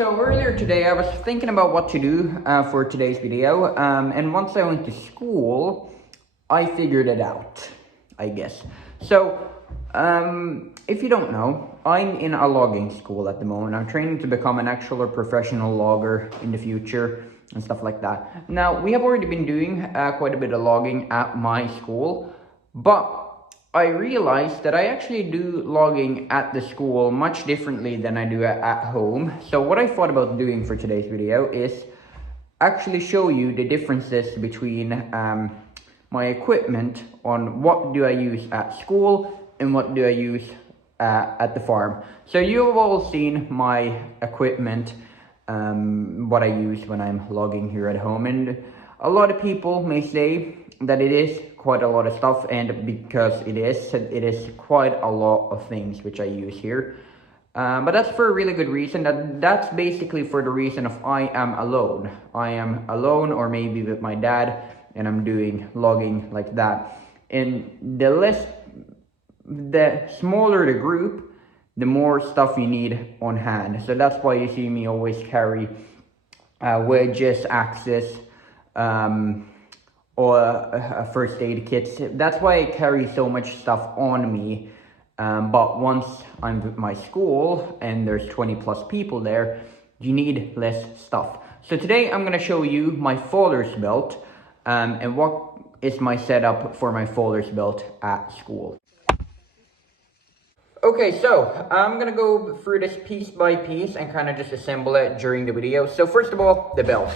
So earlier today I was thinking about what to do for today's video, and once I went to school, I figured it out, I guess. So, if you don't know, I'm in a logging school at the moment. I'm training to become an actual professional logger in the future and stuff like that. Now, we have already been doing quite a bit of logging at my school, but I realized that I actually do logging at the school much differently than I do at home. So what I thought about doing for today's video is actually show you the differences between my equipment on what do I use at school and what do I use at the farm. So you've all seen my equipment, what I use when I'm logging here at home, and a lot of people may say that it is quite a lot of stuff, and because it is quite a lot of things which I use here. But that's for a really good reason. That's basically for the reason of I am alone. I am alone, or maybe with my dad, and I'm doing logging like that. And the smaller the group, the more stuff you need on hand. So that's why you see me always carry wedges, axes, or first aid kits. That's why I carry so much stuff on me. But once I'm with my school and there's 20 plus people there, you need less stuff. So today I'm going to show you my Faller's belt and what is my setup for my Faller's belt at school. Okay, so I'm going to go through this piece by piece and kind of just assemble it during the video. So first of all, the belt.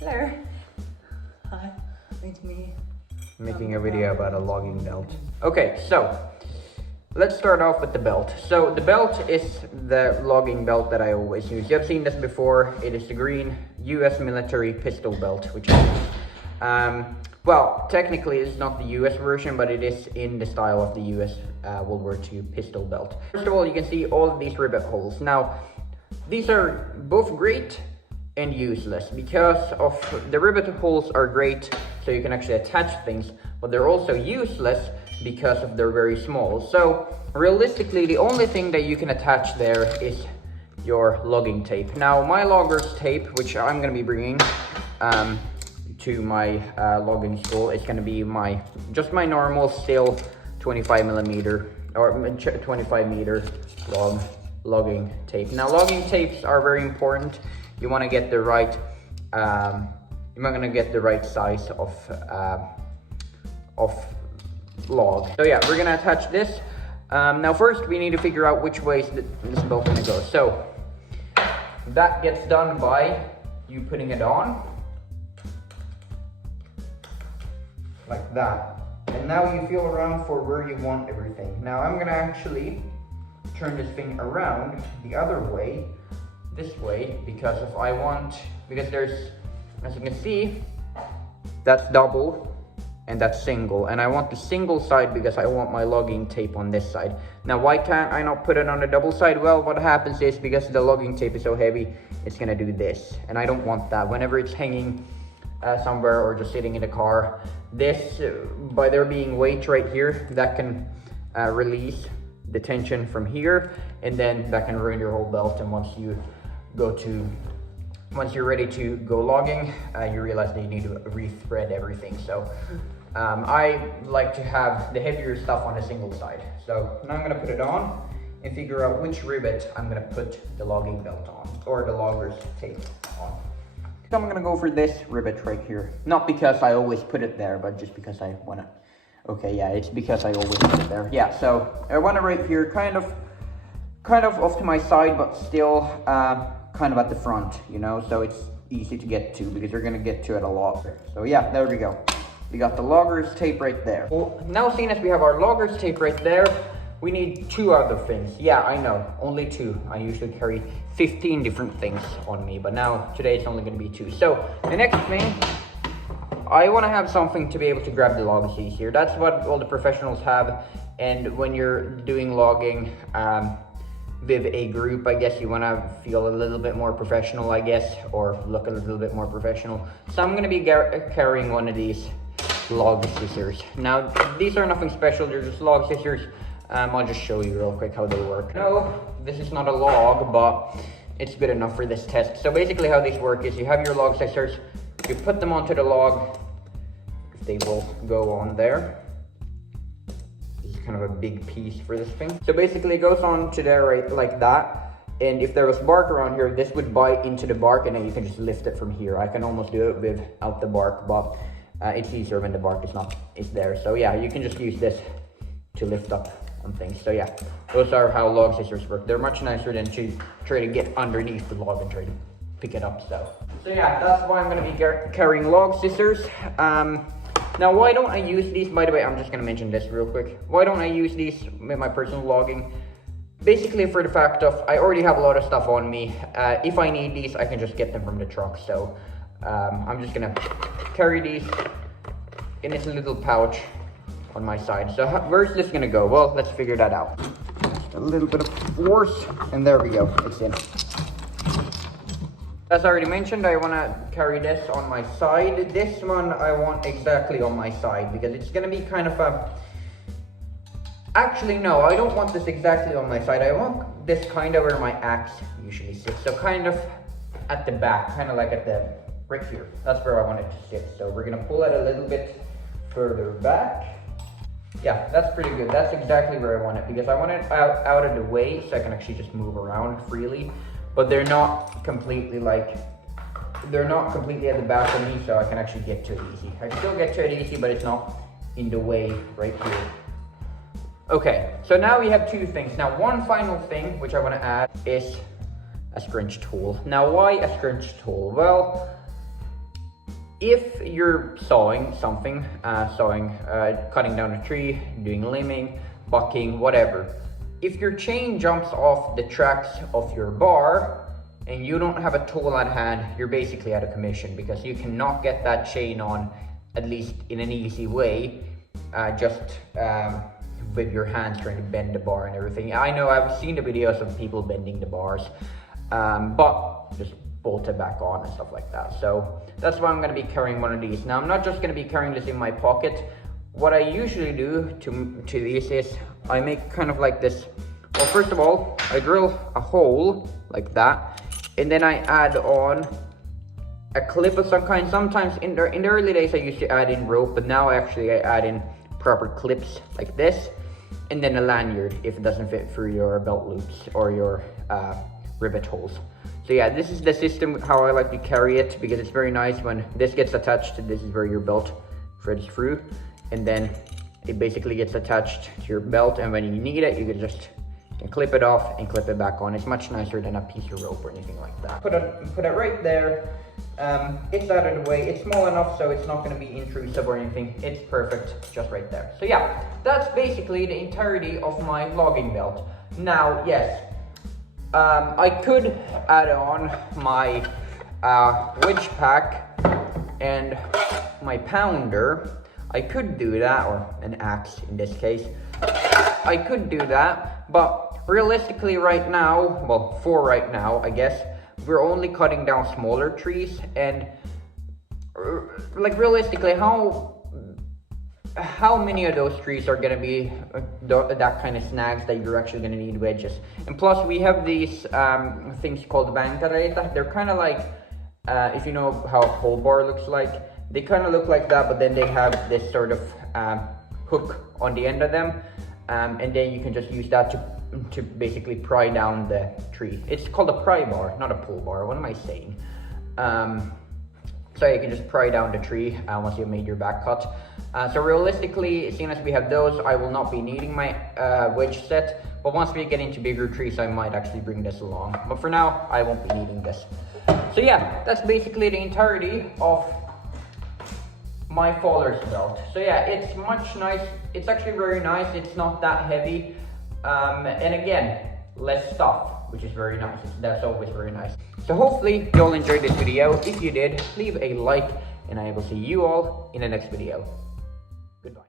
Hello. Hi, it's me. Making a video about a logging belt. Okay, so let's start off with the belt. So the belt is the logging belt that I always use. You've seen this before. It is the green US military pistol belt, which is well, technically it's not the US version, but it is in the style of the US World War II pistol belt. First of all, you can see all of these rivet holes. Now, these are both great and useless because of the rivet holes are great so you can actually attach things, but they're also useless because of they're very small. So realistically, the only thing that you can attach there is your logging tape. Now my logger's tape, which I'm going to be bringing to my logging school, is going to be just my normal still 25 millimeter or 25 meter long logging tape. Now logging tapes are very important. You want to get the right, you're not going to get the right size of log. So yeah, we're going to attach this. Now first we need to figure out which way is this belt going to go. So that gets done by you putting it on like that. And now you feel around for where you want everything. Now I'm going to actually turn this thing around the other way, this way, because there's, as you can see, that's double and that's single, and I want the single side because I want my logging tape on this side. Now why can't I not put it on the double side? Well, what happens is because the logging tape is so heavy, it's gonna do this, and I don't want that. Whenever it's hanging somewhere or just sitting in the car, this by there being weight right here, that can release the tension from here, and then that can ruin your whole belt. And once you're ready to go logging, you realize that you need to rethread everything. So I like to have the heavier stuff on a single side. So now I'm going to put it on and figure out which rivet I'm going to put the logging belt on, or the logger's tape on. So I'm going to go for this rivet right here. Not because I always put it there, but just because I want to. Okay, yeah, it's because I always put it there. Yeah, so I want it right here, kind of off to my side, but still kind of at the front, you know, so it's easy to get to because you're gonna get to it a lot. So yeah, there we go. We got the logger's tape right there. Well, now seeing as we have our logger's tape right there, we need two other things. Yeah, I know, only two. I usually carry 15 different things on me, but now today it's only gonna be two. So the next thing, I want to have something to be able to grab the logs easier. That's what all the professionals have. And when you're doing logging with a group, I guess you want to feel a little bit more professional, I guess, or look a little bit more professional. So I'm going to be carrying one of these log scissors. Now, these are nothing special. They're just log scissors. I'll just show you real quick how they work. No, this is not a log, but it's good enough for this test. So basically how these work is you have your log scissors, you put them onto the log, they will go on there. This is kind of a big piece for this thing. So basically it goes on to there right like that. And if there was bark around here, this would bite into the bark and then you can just lift it from here. I can almost do it without the bark, but it's easier when the bark is there. So yeah, you can just use this to lift up on things. So yeah, those are how log scissors work. They're much nicer than to try to get underneath the log and try to pick it up. So yeah, that's why I'm gonna be carrying log scissors. Now why don't I use these? By the way, I'm just gonna mention this real quick. Why don't I use these with my personal logging? Basically for the fact of I already have a lot of stuff on me. If I need these, I can just get them from the truck. So I'm just gonna carry these in this little pouch on my side. So where's this gonna go? Well, let's figure that out. Just a little bit of force, and there we go, it's in. As I already mentioned, I wanna carry this on my side. This one I want exactly on my side because it's gonna be kind of a... Actually, no, I don't want this exactly on my side. I want this kind of where my axe usually sits. So kind of at the back, kind of like at the, right here. That's where I want it to sit. So we're gonna pull it a little bit further back. Yeah, that's pretty good. That's exactly where I want it because I want it out of the way so I can actually just move around freely. But they're not completely at the back of me, so I can actually get to it easy. I can still get to it easy, but it's not in the way right here. Okay, so now we have two things. Now one final thing which I want to add is a scrunch tool. Now why a scrunch tool? Well, if you're sawing something, cutting down a tree, doing limbing, bucking, whatever, if your chain jumps off the tracks of your bar and you don't have a tool at hand, you're basically out of commission because you cannot get that chain on, at least in an easy way, with your hands trying to bend the bar and everything. I know I've seen the videos of people bending the bars, but just bolt it back on and stuff like that. So that's why I'm going to be carrying one of these. Now I'm not just going to be carrying this in my pocket. What I usually do to these is I make kind of like this. Well, first of all, I drill a hole like that, and then I add on a clip of some kind. Sometimes in the early days I used to add in rope, but now actually I add in proper clips like this, and then a lanyard if it doesn't fit through your belt loops or your rivet holes. So yeah, this is the system how I like to carry it because it's very nice when this gets attached to this is where your belt threads through, and then it basically gets attached to your belt, and when you need it you can just clip it off and clip it back on. It's much nicer than a piece of rope or anything like that. Put it right there. It's out of the way. It's small enough so it's not going to be intrusive or anything. It's perfect just right there. So yeah, that's basically the entirety of my logging belt. Now, yes, I could add on my wedge pack and my pounder. I could do that, or an axe in this case. I could do that, but realistically right now, well, for right now, I guess, we're only cutting down smaller trees, and like realistically, how many of those trees are gonna be that kind of snags that you're actually gonna need wedges? And plus, we have these things called vankareta. They're kind of like, if you know how a pole bar looks like, they kind of look like that, but then they have this sort of hook on the end of them, and then you can just use that to basically pry down the tree. It's called a pry bar, not a pull bar. What am I saying? So you can just pry down the tree once you've made your back cut. So realistically, seeing as we have those, I will not be needing my wedge set, but once we get into bigger trees, I might actually bring this along. But for now, I won't be needing this. So yeah, that's basically the entirety of my faller's belt. So yeah, it's much nice. It's actually very nice. It's not that heavy. And again, less stuff, which is very nice. That's always very nice. So hopefully you all enjoyed this video. If you did, leave a like, and I will see you all in the next video. Goodbye.